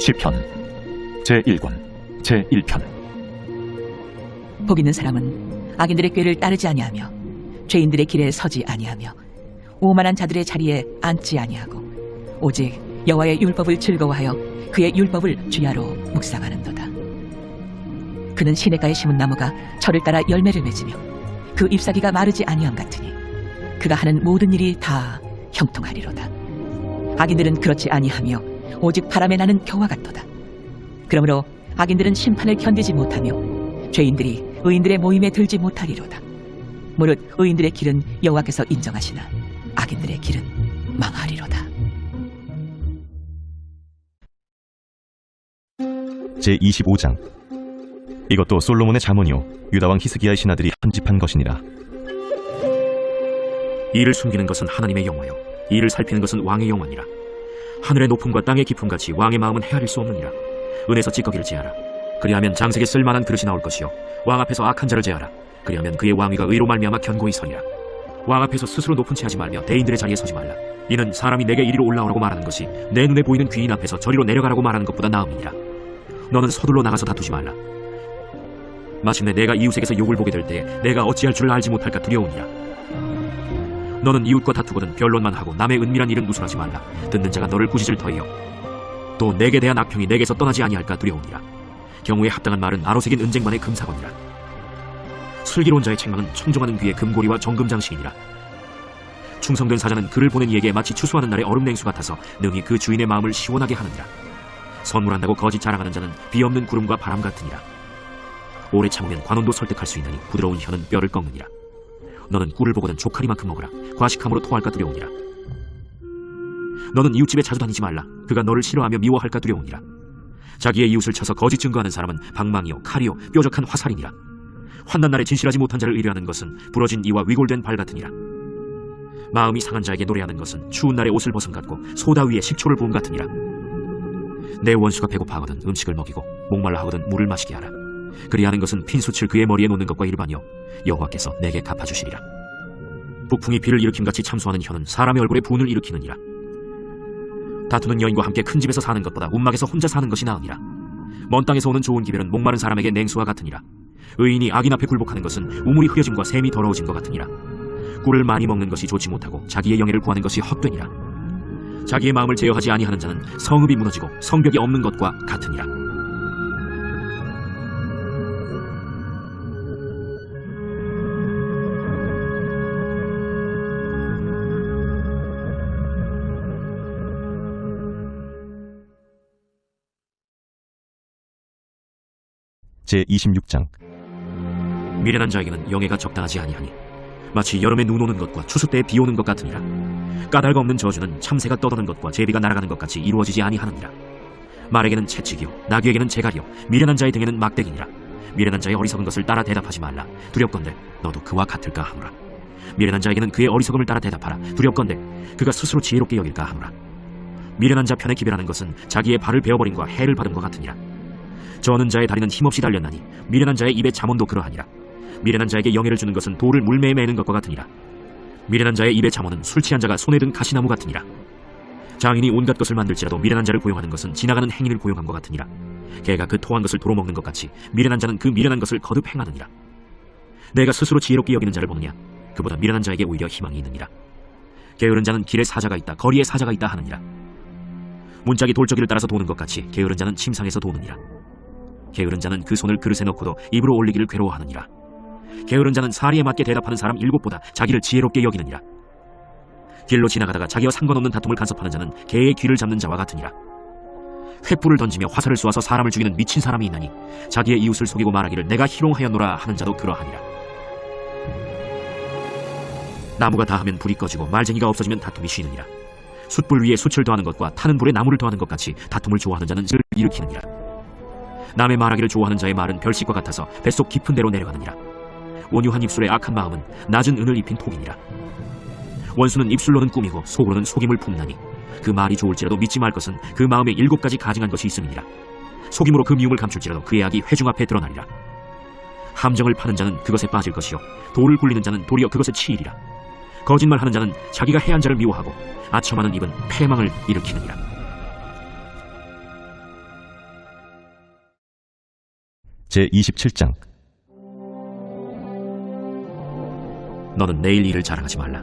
시편 제1권 제1편. 복 있는 사람은 악인들의 꾀를 따르지 아니하며 죄인들의 길에 서지 아니하며 오만한 자들의 자리에 앉지 아니하고 오직 여호와의 율법을 즐거워하여 그의 율법을 주야로 묵상하는도다. 그는 시냇가에 심은 나무가 철을 따라 열매를 맺으며 그 잎사귀가 마르지 아니함 같으니 그가 하는 모든 일이 다 형통하리로다. 악인들은 그렇지 아니하며 오직 바람에 나는 겨와 같도다. 그러므로 악인들은 심판을 견디지 못하며 죄인들이 의인들의 모임에 들지 못하리로다. 무릇 의인들의 길은 여호와께서 인정하시나 악인들의 길은 망하리로다. 제25장. 이것도 솔로몬의 잠언이요 유다왕 히스기야의 신하들이 편집한 것이니라. 이를 숨기는 것은 하나님의 영화요 이를 살피는 것은 왕의 영화니라. 하늘의 높음과 땅의 깊음같이 왕의 마음은 헤아릴 수 없느니라. 은에서 찌꺼기를 제하라. 그리하면 장색에 쓸만한 그릇이 나올 것이요 왕 앞에서 악한 자를 제하라. 그리하면 그의 왕위가 의로 말미암아 견고히 서리라. 왕 앞에서 스스로 높은 채 하지 말며 대인들의 자리에 서지 말라. 이는 사람이 내게 이리로 올라오라고 말하는 것이 내 눈에 보이는 귀인 앞에서 저리로 내려가라고 말하는 것보다 나음이니라. 너는 서둘러 나가서 다투지 말라. 마침내 내가 이웃에게서 욕을 보게 될 때에 내가 어찌할 줄을 알지 못할까 두려우니라. 너는 이웃과 다투거든 변론만 하고 남의 은밀한 일은 누설하지 말라. 듣는 자가 너를 꾸짖을 터이요 또 내게 대한 악평이 내게서 떠나지 아니할까 두려우니라. 경우에 합당한 말은 아로새긴 은쟁반의 금사건이라. 슬기로운 자의 책망은 청정하는 귀의 금고리와 정금장식이니라. 충성된 사자는 그를 보낸 이에게 마치 추수하는 날의 얼음 냉수 같아서 능히 그 주인의 마음을 시원하게 하느니라. 선물한다고 거짓 자랑하는 자는 비 없는 구름과 바람 같으니라. 오래 참으면 관원도 설득할 수 있나니 부드러운 혀는 뼈를 꺾느니라. 너는 꿀을 보거든 조카리만큼 먹으라. 과식함으로 토할까 두려우니라. 너는 이웃집에 자주 다니지 말라. 그가 너를 싫어하며 미워할까 두려우니라. 자기의 이웃을 쳐서 거짓 증거하는 사람은 방망이요 칼이요 뾰족한 화살이니라. 환난 날에 진실하지 못한 자를 의뢰하는 것은 부러진 이와 위골된 발 같으니라. 마음이 상한 자에게 노래하는 것은 추운 날에 옷을 벗음 같고 소다 위에 식초를 부음 같으니라. 내 원수가 배고파하거든 음식을 먹이고 목말라 하거든 물을 마시게 하라. 그리하는 것은 핀숯을 그의 머리에 놓는 것과 일반이요 여호와께서 내게 갚아주시리라. 북풍이 비를 일으킴같이 참소하는 혀는 사람의 얼굴에 분을 일으키느니라. 다투는 여인과 함께 큰 집에서 사는 것보다 움막에서 혼자 사는 것이 나으니라. 먼 땅에서 오는 좋은 기별은 목마른 사람에게 냉수와 같으니라. 의인이 악인 앞에 굴복하는 것은 우물이 흐려짐과 샘이 더러워진 것 같으니라. 꿀을 많이 먹는 것이 좋지 못하고 자기의 영예를 구하는 것이 헛되니라. 자기의 마음을 제어하지 아니하는 자는 성읍이 무너지고 성벽이 없는 것과 같으니라. 제26장. 미련한 자에게는 영예가 적당하지 아니하니 마치 여름에 눈 오는 것과 추수 때에 비 오는 것 같으니라. 까닭 없는 저주는 참새가 떠도는 것과 제비가 날아가는 것 같이 이루어지지 아니하느니라. 말에게는 채찍이요 나귀에게는 재갈이요 미련한 자의 등에는 막대기니라. 미련한 자의 어리석은 것을 따라 대답하지 말라. 두렵건대 너도 그와 같을까 하노라. 미련한 자에게는 그의 어리석음을 따라 대답하라. 두렵건대 그가 스스로 지혜롭게 여길까 하노라. 미련한 자 편에 기별하는 것은 자기의 발을 베어버림과 해를 받음과 같으니라. 저는 자의 다리는 힘없이 달렸나니 미련한 자의 입에 잠언도 그러하니라. 미련한 자에게 영예를 주는 것은 돌을 물매에 매는 것과 같으니라. 미련한 자의 입에 잠언은 술 취한 자가 손에 든 가시나무 같으니라. 장인이 온갖 것을 만들지라도 미련한 자를 고용하는 것은 지나가는 행인을 고용함과 같으니라. 개가 그 토한 것을 도로 먹는 것 같이 미련한 자는 그 미련한 것을 거듭 행하느니라. 내가 스스로 지혜롭게 여기는 자를 보느냐? 그보다 미련한 자에게 오히려 희망이 있느니라. 게으른 자는 길에 사자가 있다 거리에 사자가 있다 하느니라. 문짝이 돌저기를 따라서 도는 것 같이 게으른 자는 침상에서 도느니라. 게으른 자는 그 손을 그릇에 넣고도 입으로 올리기를 괴로워하느니라. 게으른 자는 사리에 맞게 대답하는 사람 7보다 자기를 지혜롭게 여기느니라. 길로 지나가다가 자기와 상관없는 다툼을 간섭하는 자는 개의 귀를 잡는 자와 같으니라. 횃불을 던지며 화살을 쏘아서 사람을 죽이는 미친 사람이 있나니 자기의 이웃을 속이고 말하기를 내가 희롱하였노라 하는 자도 그러하니라. 나무가 다하면 불이 꺼지고 말쟁이가 없어지면 다툼이 쉬느니라. 숯불 위에 숯을 더하는 것과 타는 불에 나무를 더하는 것 같이 다툼을 좋아하는 자는 을 일으키느니라. 남의 말하기를 좋아하는 자의 말은 별식과 같아서 뱃속 깊은 데로 내려가느니라. 온유한 입술의 악한 마음은 낮은 은을 입힌 톡이니라. 원수는 입술로는 꾸미고 속으로는 속임을 품나니 그 말이 좋을지라도 믿지 말 것은 그 마음에 7가지 가증한 것이 있음이니라. 속임으로 그 미움을 감출지라도 그의 악이 회중 앞에 드러나리라. 함정을 파는 자는 그것에 빠질 것이요 돌을 굴리는 자는 도리어 그것에 치이리라. 거짓말하는 자는 자기가 해한 자를 미워하고 아첨하는 입은 패망을 일으키느니라. 제27장. 너는 내일 일을 자랑하지 말라.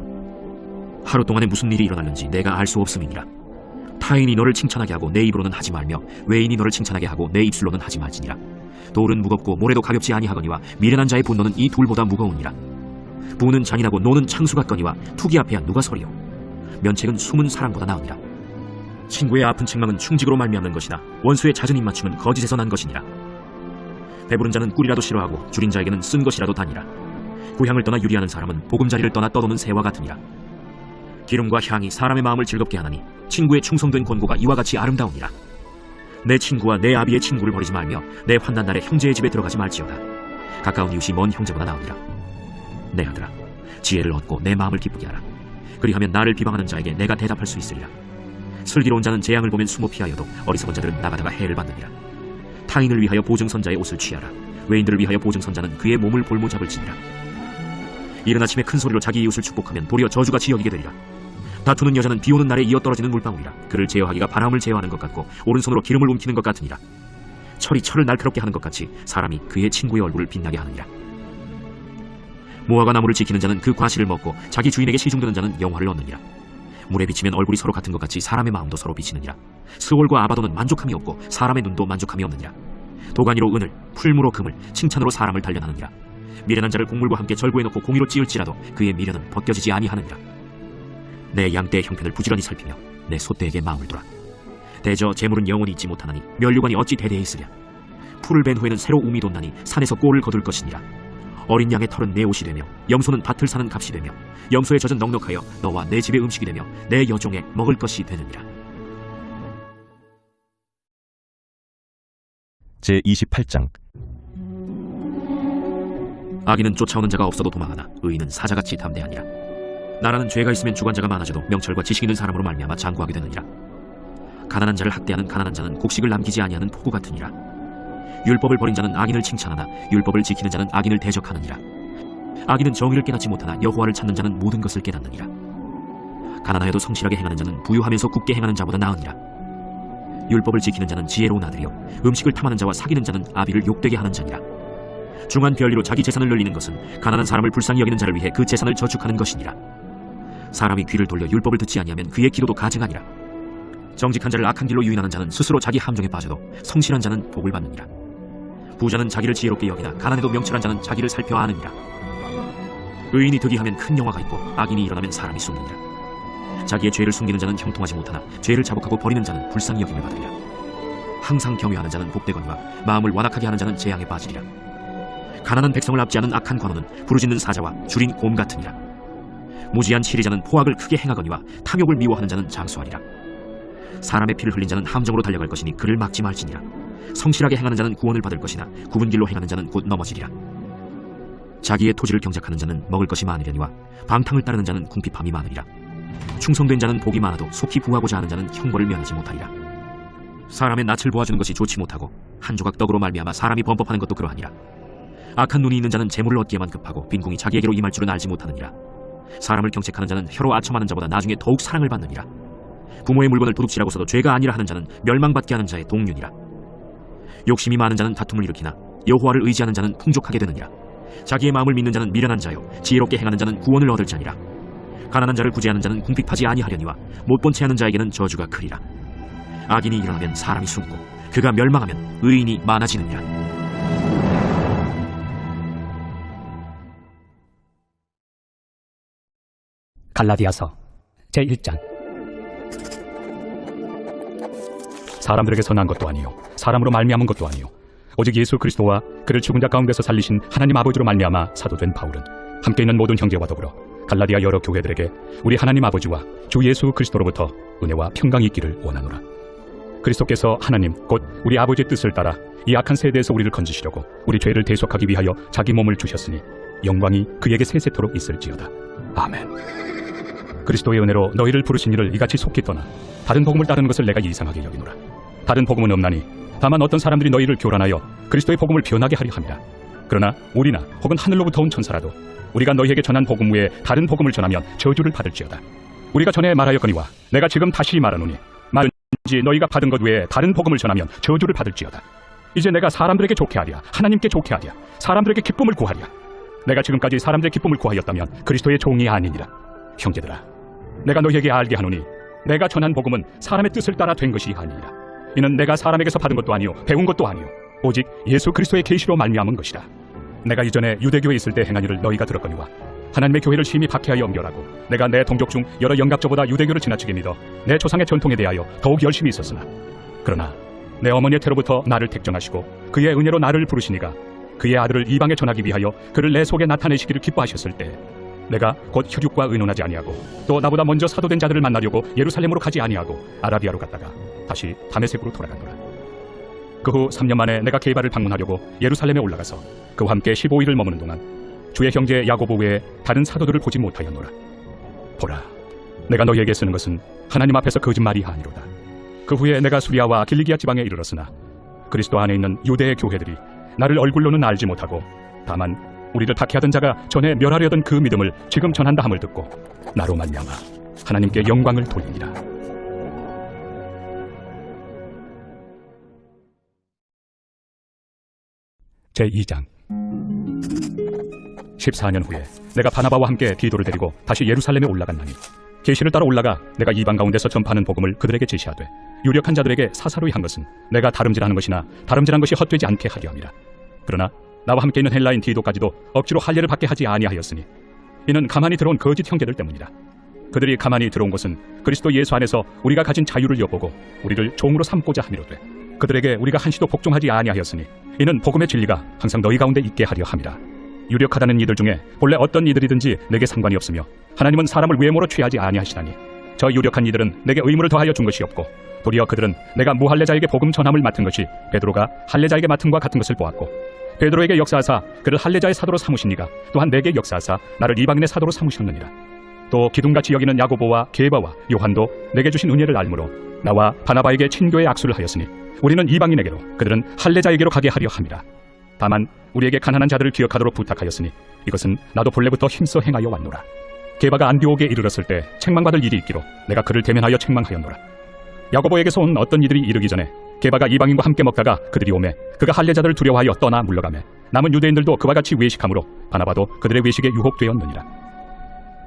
하루 동안에 무슨 일이 일어날는지 내가 알 수 없음이니라. 타인이 너를 칭찬하게 하고 내 입으로는 하지 말며 외인이 너를 칭찬하게 하고 내 입술로는 하지 말지니라. 돌은 무겁고 모래도 가볍지 아니하거니와 미련한 자의 분노는 이 돌보다 무거우니라. 부는 잔인하고 노는 창수 같거니와 투기 앞에야 누가 서리요. 면책은 숨은 사랑보다 나으니라. 친구의 아픈 책망은 충직으로 말미암는 것이나 원수의 잦은 입맞춤은 거짓에서 난 것이니라. 배부른 자는 꿀이라도 싫어하고 줄인 자에게는 쓴 것이라도 다니라. 고향을 떠나 유리하는 사람은 보금자리를 떠나 떠도는 새와 같으니라. 기름과 향이 사람의 마음을 즐겁게 하나니 친구의 충성된 권고가 이와 같이 아름다우니라. 내 친구와 내 아비의 친구를 버리지 말며 내 환난 날에 형제의 집에 들어가지 말지어다. 가까운 이웃이 먼 형제보다 나으니라. 내 아들아, 지혜를 얻고 내 마음을 기쁘게 하라. 그리하면 나를 비방하는 자에게 내가 대답할 수 있으리라. 슬기로운 자는 재앙을 보면 숨어 피하여도 어리석은 자들은 나가다가 해를 받느니라. 타인을 위하여 보증선자의 옷을 취하라. 외인들을 위하여 보증선자는 그의 몸을 볼모 잡을지니라. 이른 아침에 큰 소리로 자기 이웃을 축복하면 도리어 저주같이 여기게 되리라. 다투는 여자는 비 오는 날에 이어떨어지는 물방울이라. 그를 제어하기가 바람을 제어하는 것 같고 오른손으로 기름을 움키는 것 같으니라. 철이 철을 날카롭게 하는 것 같이 사람이 그의 친구의 얼굴을 빛나게 하느니라. 모아가 나무를 지키는 자는 그 과실을 먹고 자기 주인에게 시중드는 자는 영화를 얻느니라. 물에 비치면 얼굴이 서로 같은 것 같이 사람의 마음도 서로 비치느니라. 스올과 아바도는 만족함이 없고 사람의 눈도 만족함이 없느니라. 도가니로 은을, 풀무로 금을, 칭찬으로 사람을 단련하느니라. 미련한 자를 곡물과 함께 절구해놓고 공의로 찌을지라도 그의 미련은 벗겨지지 아니하느니라. 내 양떼의 형편을 부지런히 살피며 내 소떼에게 마음을 두라. 대저 재물은 영원히 있지 못하나니 면류관이 어찌 대대에 있으랴. 풀을 벤 후에는 새로 움이 돋나니 산에서 꼴을 거둘 것이니라. 어린 양의 털은 내 옷이 되며 염소는 밭을 사는 값이 되며 염소의 젖은 넉넉하여 너와 내 집의 음식이 되며 내 여종의 먹을 것이 되느니라. 제28장. 악인은 쫓아오는 자가 없어도 도망하나 의인은 사자같이 담대하니라. 나라는 죄가 있으면 주관자가 많아져도 명철과 지식 있는 사람으로 말미암아 장구하게 되느니라. 가난한 자를 학대하는 가난한 자는 곡식을 남기지 아니하는 포구 같으니라. 율법을 버린 자는 악인을 칭찬하나 율법을 지키는 자는 악인을 대적하느니라. 악인은 정의를 깨닫지 못하나 여호와를 찾는 자는 모든 것을 깨닫느니라. 가난하여도 성실하게 행하는 자는 부유하면서 굳게 행하는 자보다 나으니라. 율법을 지키는 자는 지혜로운 아들이요 음식을 탐하는 자와 사귀는 자는 아비를 욕되게 하는 자니라. 중한 별리로 자기 재산을 늘리는 것은 가난한 사람을 불쌍히 여기는 자를 위해 그 재산을 저축하는 것이니라. 사람이 귀를 돌려 율법을 듣지 아니하면 그의 기도도 가증하니라. 정직한 자를 악한 길로 유인하는 자는 스스로 자기 함정에 빠져도 성실한 자는 복을 받느니라. 부자는 자기를 지혜롭게 여기나 가난해도 명철한 자는 자기를 살펴 아느니라. 의인이 득이하면 큰 영화가 있고 악인이 일어나면 사람이 숨느니라. 자기의 죄를 숨기는 자는 형통하지 못하나 죄를 자복하고 버리는 자는 불쌍히 여김을 받으리라. 항상 경외하는 자는 복되거니와 마음을 완악하게 하는 자는 재앙에 빠지리라. 가난한 백성을 압제하는 악한 관원은 부르짖는 사자와 줄인 곰 같으니라. 무지한 치리자는 포악을 크게 행하거니와 탐욕을 미워하는 자는 장수하리라. 사람의 피를 흘린 자는 함정으로 달려갈 것이니 그를 막지 말지니라. 성실하게 행하는 자는 구원을 받을 것이나 굽은 길로 행하는 자는 곧 넘어지리라. 자기의 토지를 경작하는 자는 먹을 것이 많으려니와 방탕을 따르는 자는 궁핍함이 많으리라. 충성된 자는 복이 많아도 속히 부하고자 하는 자는 형벌을 면하지 못하리라. 사람의 낯을 보아주는 것이 좋지 못하고 한 조각 떡으로 말미암아 사람이 범법하는 것도 그러하니라. 악한 눈이 있는 자는 재물을 얻기에만 급하고 빈궁이 자기에게로 임할 줄은 알지 못하느니라. 사람을 경책하는 자는 혀로 아첨하는 자보다 나중에 더욱 사랑을 받느니라. 부모의 물건을 도둑질하고 써도 죄가 아니라 하는 자는 멸망받게 하는 자의 동륜이라. 욕심이 많은 자는 다툼을 일으키나 여호와를 의지하는 자는 풍족하게 되느니라. 자기의 마음을 믿는 자는 미련한 자요 지혜롭게 행하는 자는 구원을 얻을 자니라. 가난한 자를 구제하는 자는 궁핍하지 아니하려니와 못 본 채 하는 자에게는 저주가 크리라. 악인이 일어나면 사람이 숨고 그가 멸망하면 의인이 많아지느니라. 갈라디아서 제1장. 사람들에게 선한 것도 아니요 사람으로 말미암은 것도 아니요 오직 예수 그리스도와 그를 죽은 자 가운데서 살리신 하나님 아버지로 말미암아 사도된 바울은 함께 있는 모든 형제와 더불어 갈라디아 여러 교회들에게 우리 하나님 아버지와 주 예수 그리스도로부터 은혜와 평강이 있기를 원하노라. 그리스도께서 하나님 곧 우리 아버지의 뜻을 따라 이 악한 세대에서 우리를 건지시려고 우리 죄를 대속하기 위하여 자기 몸을 주셨으니 영광이 그에게 세세토록 있을지어다. 아멘. 그리스도의 은혜로 너희를 부르신 이를 이같이 속히 떠나 다른 복음을 따르는 것을 내가 이상하게 여기노라. 다른 복음은 없나니 다만 어떤 사람들이 너희를 교란하여 그리스도의 복음을 변하게 하려 함이라. 그러나 우리나 혹은 하늘로부터 온 천사라도 우리가 너희에게 전한 복음 외에 다른 복음을 전하면 저주를 받을지어다. 우리가 전에 말하였거니와 내가 지금 다시 말하노니 말은지 너희가 받은 것 외에 다른 복음을 전하면 저주를 받을지어다. 이제 내가 사람들에게 좋게 하랴, 하나님께 좋게 하랴, 사람들에게 기쁨을 구하랴. 내가 지금까지 사람들의 기쁨을 구하였다면 그리스도의 종이 아니니라. 형제들아, 내가 너희에게 알게 하노니 내가 전한 복음은 사람의 뜻을 따라 된 것이 아니니라. 이는 내가 사람에게서 받은 것도 아니요 배운 것도 아니요 오직 예수 그리스도의 계시로 말미암은 것이라. 내가 이전에 유대교에 있을 때 행한 일을 너희가 들었거니와 하나님의 교회를 심히 박해하여 멸하고 내가 내 동족 중 여러 영갑자보다 유대교를 지나치게 믿어 내 조상의 전통에 대하여 더욱 열심히 있었으나 그러나 내 어머니의 태로부터 나를 택정하시고 그의 은혜로 나를 부르시니가 그의 아들을 이방에 전하기 위하여 그를 내 속에 나타내시기를 기뻐하셨을 때 내가 곧 혈육과 의논하지 아니하고 또 나보다 먼저 사도된 자들을 만나려고 예루살렘으로 가지 아니하고 아라비아로 갔다가 다시 다메섹으로 돌아간노라. 그 후 3년 만에 내가 게바를 방문하려고 예루살렘에 올라가서 그와 함께 15일을 머무는 동안 주의 형제 야고보 외에 다른 사도들을 보지 못하였노라. 보라, 내가 너희에게 쓰는 것은 하나님 앞에서 거짓말이 아니로다. 그 후에 내가 수리아와 길리기아 지방에 이르렀으나 그리스도 안에 있는 유대의 교회들이 나를 얼굴로는 알지 못하고 다만 우리를 박해하던 자가 전에 멸하려던 그 믿음을 지금 전한다 함을 듣고 나로 말미암아 하나님께 영광을 돌리니라. 제2장 14년 후에 내가 바나바와 함께 디도를 데리고 다시 예루살렘에 올라갔나니 계시를 따라 올라가 내가 이방 가운데서 전파하는 복음을 그들에게 제시하되 유력한 자들에게 사사로이 한 것은 내가 다름질하는 것이나 다름질한 것이 헛되지 않게 하려 함이라. 그러나 나와 함께 있는 헬라인 디도까지도 억지로 할례를 받게 하지 아니하였으니 이는 가만히 들어온 거짓 형제들 때문이라. 그들이 가만히 들어온 것은 그리스도 예수 안에서 우리가 가진 자유를 엿보고 우리를 종으로 삼고자 함이로되 그들에게 우리가 한시도 복종하지 아니하였으니 이는 복음의 진리가 항상 너희 가운데 있게 하려 함이라. 유력하다는 이들 중에 본래 어떤 이들이든지 내게 상관이 없으며 하나님은 사람을 외모로 취하지 아니하시나니 저 유력한 이들은 내게 의무를 더하여 준 것이 없고 도리어 그들은 내가 무할례자에게 복음 전함을 맡은 것이 베드로가 할례자에게 맡음과 같은 것을 보았고 베드로에게 역사하사 그를 할례자의 사도로 삼으시니가 또한 내게 역사하사 나를 이방인의 사도로 삼으셨느니라. 또 기둥같이 여기는 야고보와 게바와 요한도 내게 주신 은혜를 알므로 나와 바나바에게 친교의 악수를 하였으니 우리는 이방인에게로 그들은 할례자에게로 가게 하려 함이라. 다만 우리에게 가난한 자들을 기억하도록 부탁하였으니 이것은 나도 본래부터 힘써 행하여 왔노라. 게바가 안디옥에 이르렀을 때 책망받을 일이 있기로 내가 그를 대면하여 책망하였노라. 야고보에게서 온 어떤 이들이 이르기 전에 게바가 이방인과 함께 먹다가 그들이 오매 그가 할례자들을 두려워하여 떠나 물러가매 남은 유대인들도 그와 같이 외식함으로 바나바도 그들의 외식에 유혹되었느니라.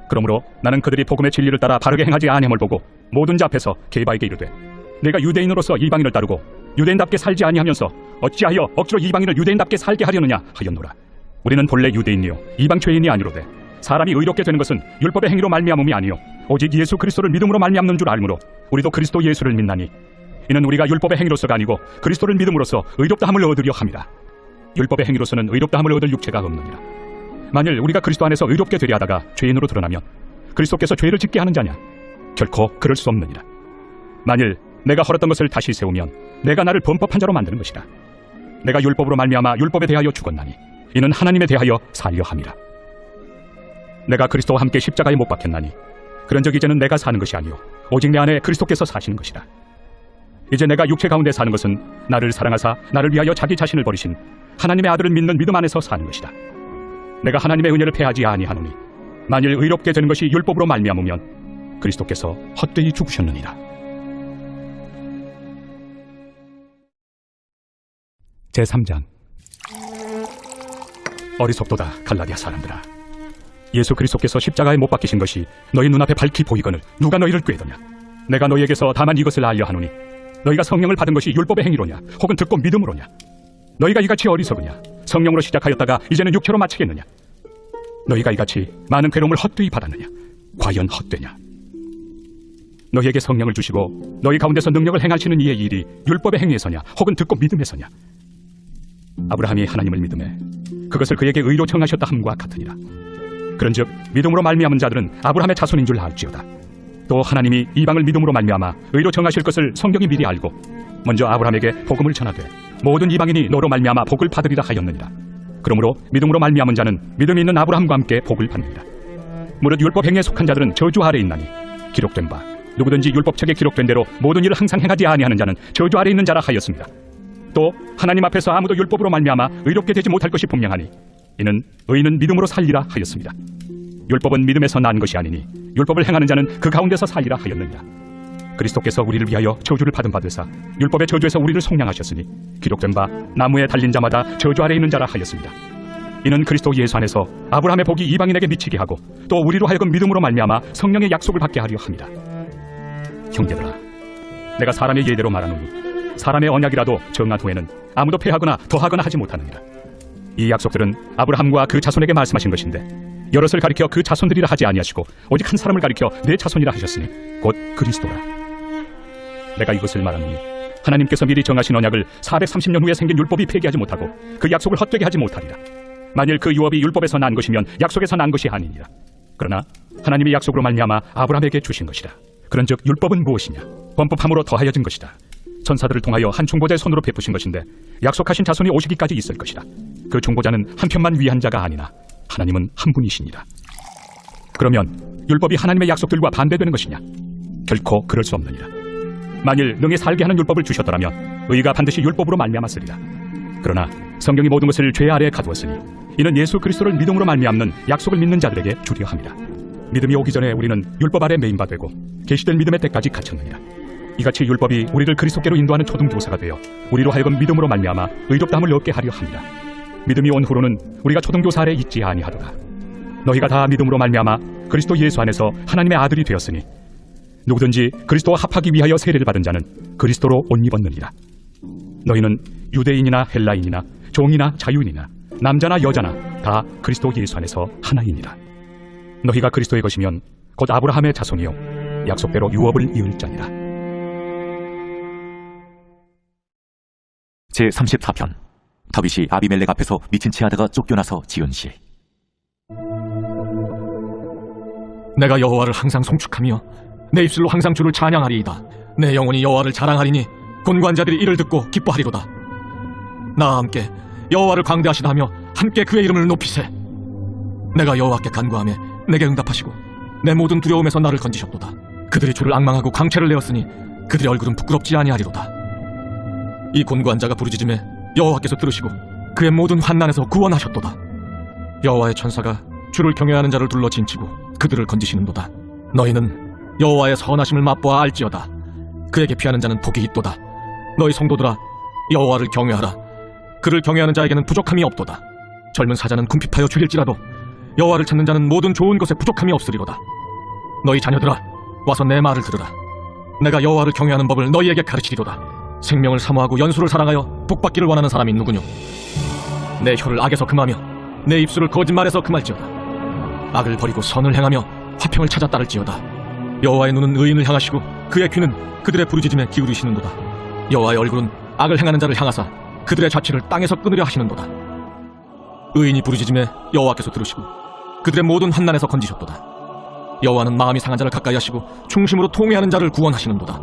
그러므로 나는 그들이 복음의 진리를 따라 바르게 행하지 아니함을 보고 모든 자 앞에서 게바에게 이르되 내가 유대인으로서 이방인을 따르고 유대인답게 살지 아니하면서 어찌하여 억지로 이방인을 유대인답게 살게 하려느냐 하였노라. 우리는 본래 유대인이요 이방 죄인이 아니로되 사람이 의롭게 되는 것은 율법의 행위로 말미암음이 아니요 오직 예수 그리스도를 믿음으로 말미암는 줄 알므로 우리도 그리스도 예수를 믿나니 이는 우리가 율법의 행위로서가 아니고 그리스도를 믿음으로써 의롭다함을 얻으려 함이라. 율법의 행위로서는 의롭다함을 얻을 육체가 없느니라. 만일 우리가 그리스도 안에서 의롭게 되려 하다가 죄인으로 드러나면 그리스도께서 죄를 짓게 하는 자냐? 결코 그럴 수 없느니라. 만일 내가 헐었던 것을 다시 세우면 내가 나를 범법한 자로 만드는 것이라. 내가 율법으로 말미암아 율법에 대하여 죽었나니 이는 하나님에 대하여 살려 함이라. 내가 그리스도와 함께 십자가에 못 박혔나니 그런즉 이제는 내가 사는 것이 아니요 오직 내 안에 그리스도께서 사시는 것이라. 이제 내가 육체 가운데 사는 것은 나를 사랑하사 나를 위하여 자기 자신을 버리신 하나님의 아들을 믿는 믿음 안에서 사는 것이다. 내가 하나님의 은혜를 패하지 아니하노니 만일 의롭게 되는 것이 율법으로 말미암으면 그리스도께서 헛되이 죽으셨느니라. 제3장 어리석도다 갈라디아 사람들아, 예수 그리스도께서 십자가에 못 박히신 것이 너희 눈앞에 밝히 보이거늘 누가 너희를 꾀더냐? 내가 너희에게서 다만 이것을 알려 하노니 너희가 성령을 받은 것이 율법의 행위로냐 혹은 듣고 믿음으로냐? 너희가 이같이 어리석으냐? 성령으로 시작하였다가 이제는 육체로 마치겠느냐? 너희가 이같이 많은 괴로움을 헛되이 받았느냐? 과연 헛되냐? 너희에게 성령을 주시고 너희 가운데서 능력을 행하시는 이의 일이 율법의 행위에서냐 혹은 듣고 믿음에서냐? 아브라함이 하나님을 믿음에 그것을 그에게 의로 정하셨다 함과 같으니라. 그런즉 믿음으로 말미암은 자들은 아브라함의 자손인 줄 알지어다. 또 하나님이 이방을 믿음으로 말미암아 의로 정하실 것을 성경이 미리 알고 먼저 아브라함에게 복음을 전하되 모든 이방인이 너로 말미암아 복을 받으리라 하였느니라. 그러므로 믿음으로 말미암은 자는 믿음이 있는 아브라함과 함께 복을 받느니라. 무릇 율법 행위에 속한 자들은 저주 아래 있나니 기록된 바 누구든지 율법책에 기록된 대로 모든 일을 항상 행하지 아니하는 자는 저주 아래 있는 자라 하였습니다. 또 하나님 앞에서 아무도 율법으로 말미암아 의롭게 되지 못할 것이 분명하니 이는 의인은 믿음으로 살리라 하였습니다. 율법은 믿음에서 난 것이 아니니 율법을 행하는 자는 그 가운데서 살리라 하였느니라. 그리스도께서 우리를 위하여 저주를 받은 받으사 율법의 저주에서 우리를 속량하셨으니 기록된 바 나무에 달린 자마다 저주 아래 있는 자라 하였습니다. 이는 그리스도 예수 안에서 아브라함의 복이 이방인에게 미치게 하고 또 우리로 하여금 믿음으로 말미암아 성령의 약속을 받게 하려 합니다. 형제들아, 내가 사람의 예대로 말하노니 사람의 언약이라도 정한 후에는 아무도 폐하거나 더하거나 하지 못하느니라. 이 약속들은 아브라함과 그 자손에게 말씀하신 것인데 여럿을 가리켜 그 자손들이라 하지 아니하시고 오직 한 사람을 가리켜 내 자손이라 하셨으니 곧 그리스도라. 내가 이것을 말하노니 하나님께서 미리 정하신 언약을 430년 후에 생긴 율법이 폐기하지 못하고 그 약속을 헛되게 하지 못하리라. 만일 그 유업이 율법에서 난 것이면 약속에서 난 것이 아니니라. 그러나 하나님이 약속으로 말미암아 아브라함에게 주신 것이라. 그런즉 율법은 무엇이냐? 범법함으로 더하여진 것이다. 천사들을 통하여 한 중보자의 손으로 베푸신 것인데 약속하신 자손이 오시기까지 있을 것이다. 그 중보자는 한 편만 위한 자가 아니나 하나님은 한 분이시니라. 그러면 율법이 하나님의 약속들과 반대되는 것이냐? 결코 그럴 수 없느니라. 만일 능히 살게 하는 율법을 주셨더라면 의가 반드시 율법으로 말미암았으리라. 그러나 성경이 모든 것을 죄 아래에 가두었으니 이는 예수 그리스도를 믿음으로 말미암는 약속을 믿는 자들에게 주려 함이라. 믿음이 오기 전에 우리는 율법 아래 매인 바 되고 계시된 믿음의 때까지 갇혔느니라. 이같이 율법이 우리를 그리스도께로 인도하는 초등교사가 되어 우리로 하여금 믿음으로 말미암아 의롭다함을 얻게 하려 합니다. 믿음이 온 후로는 우리가 초등교사 아래 있지 아니하도다. 너희가 다 믿음으로 말미암아 그리스도 예수 안에서 하나님의 아들이 되었으니 누구든지 그리스도와 합하기 위하여 세례를 받은 자는 그리스도로 옷 입었느니라. 너희는 유대인이나 헬라인이나 종이나 자유인이나 남자나 여자나 다 그리스도 예수 안에서 하나이니라. 너희가 그리스도의 것이면 곧 아브라함의 자손이요 약속대로 유업을 이을 자니라. 제34편 다윗이 아비멜렉 앞에서 미친 채 하다가 쫓겨나서 지은 시. 내가 여호와를 항상 송축하며 내 입술로 항상 주를 찬양하리이다. 내 영혼이 여호와를 자랑하리니 곤관자들이 이를 듣고 기뻐하리로다. 나와 함께 여호와를 광대하시다 하며 함께 그의 이름을 높이세. 내가 여호와께 간구하며 내게 응답하시고 내 모든 두려움에서 나를 건지셨도다. 그들이 주를 앙망하고 광채를 내었으니 그들의 얼굴은 부끄럽지 아니하리로다. 이 곤고한 자가 부르짖음에 여호와께서 들으시고 그의 모든 환난에서 구원하셨도다. 여호와의 천사가 주를 경외하는 자를 둘러 진치고 그들을 건지시는도다. 너희는 여호와의 선하심을 맛보아 알지어다. 그에게 피하는 자는 복이 있도다. 너희 성도들아, 여호와를 경외하라. 그를 경외하는 자에게는 부족함이 없도다. 젊은 사자는 궁핍하여 죽일지라도 여호와를 찾는 자는 모든 좋은 것에 부족함이 없으리로다. 너희 자녀들아, 와서 내 말을 들으라. 내가 여호와를 경외하는 법을 너희에게 가르치리로다. 생명을 사모하고 연수를 사랑하여 복받기를 원하는 사람이 누구뇨? 내 혀를 악에서 금하며 내 입술을 거짓말에서 금할지어다. 악을 버리고 선을 행하며 화평을 찾아 따를지어다. 여호와의 눈은 의인을 향하시고 그의 귀는 그들의 부르짖음에 기울이시는도다. 여호와의 얼굴은 악을 행하는 자를 향하사 그들의 자취를 땅에서 끊으려 하시는도다. 의인이 부르짖음에 여호와께서 들으시고 그들의 모든 환난에서 건지셨도다. 여호와는 마음이 상한 자를 가까이 하시고 중심으로 통회하는 자를 구원하시는도다.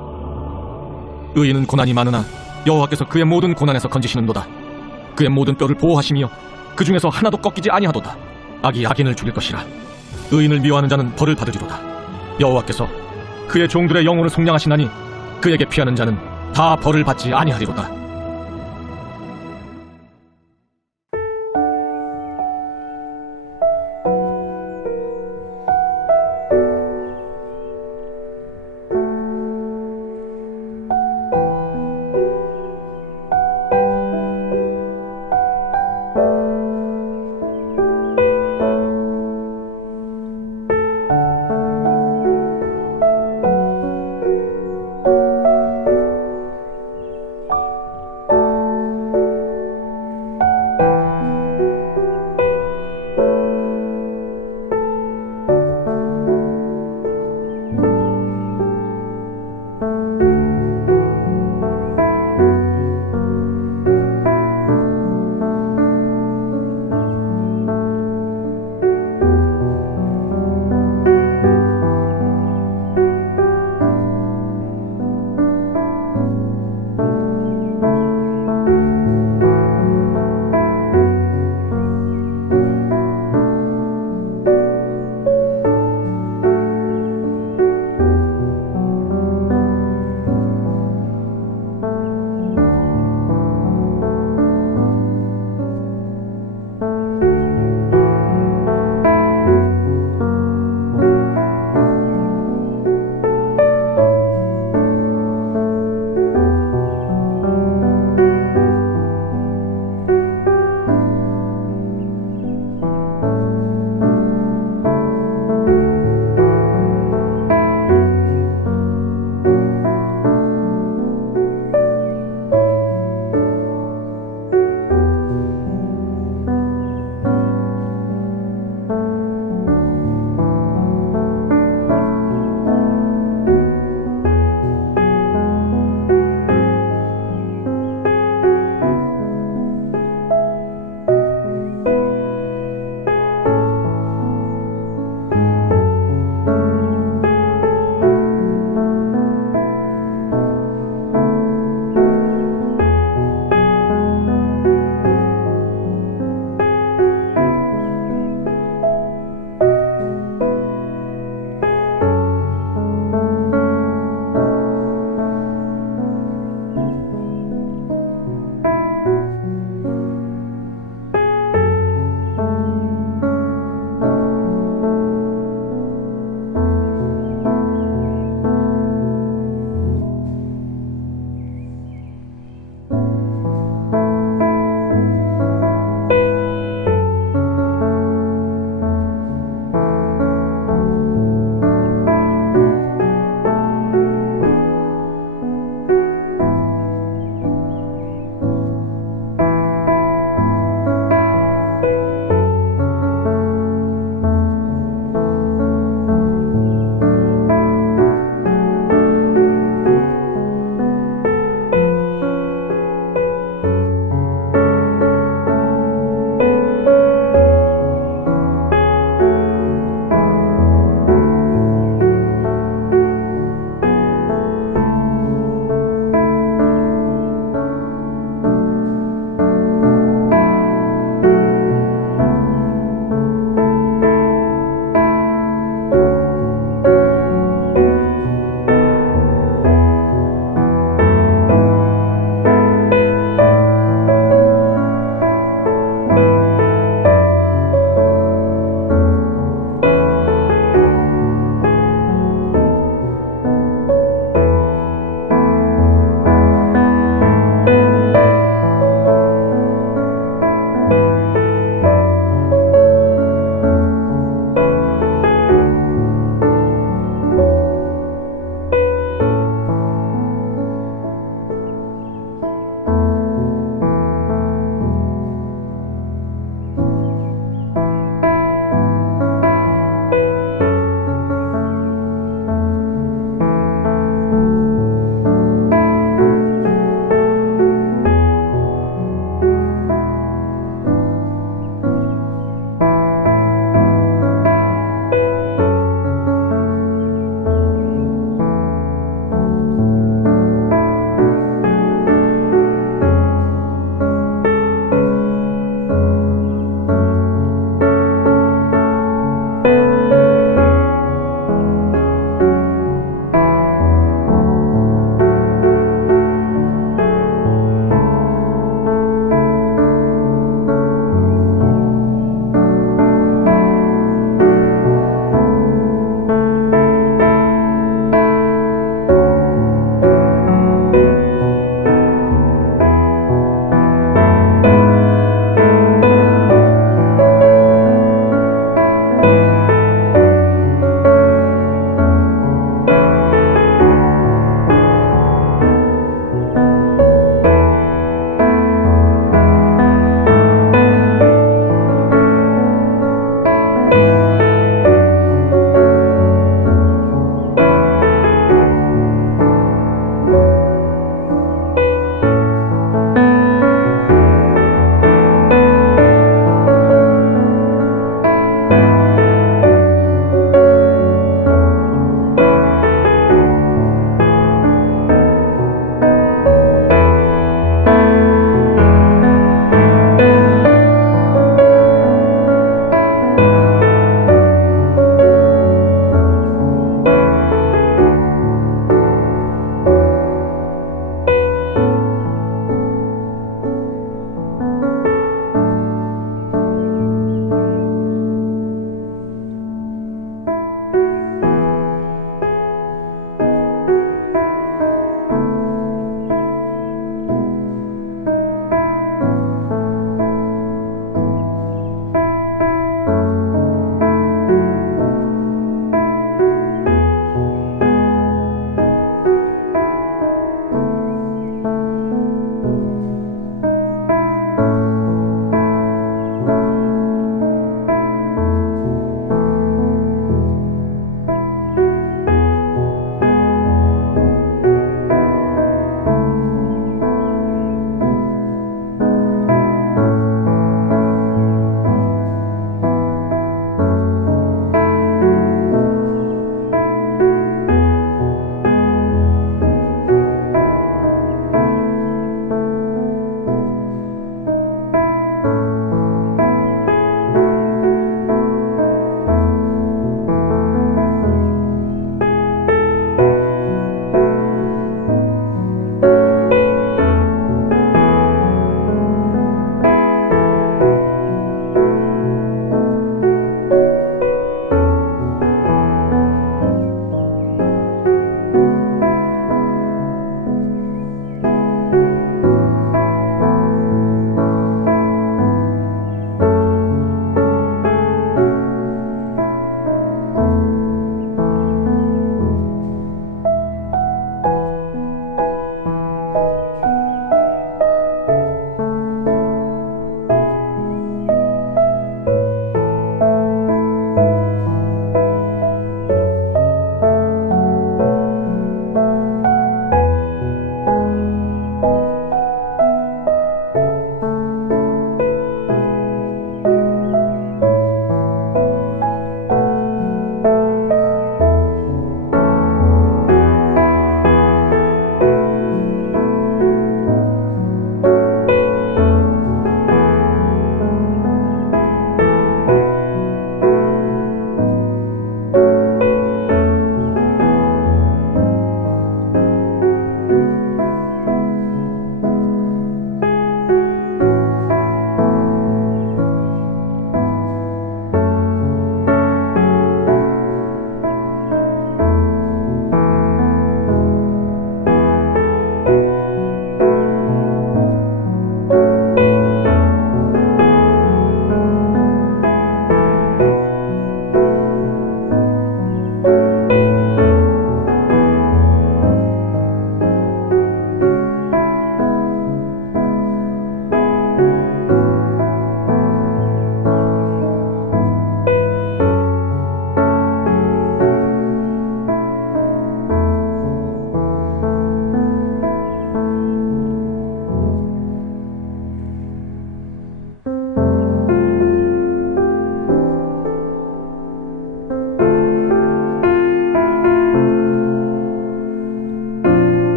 의인은 고난이 많으나 여호와께서 그의 모든 고난에서 건지시는도다. 그의 모든 뼈를 보호하시며 그 중에서 하나도 꺾이지 아니하도다. 악이 악인을 죽일 것이라. 의인을 미워하는 자는 벌을 받으리로다. 여호와께서 그의 종들의 영혼을 속량하시나니 그에게 피하는 자는 다 벌을 받지 아니하리로다.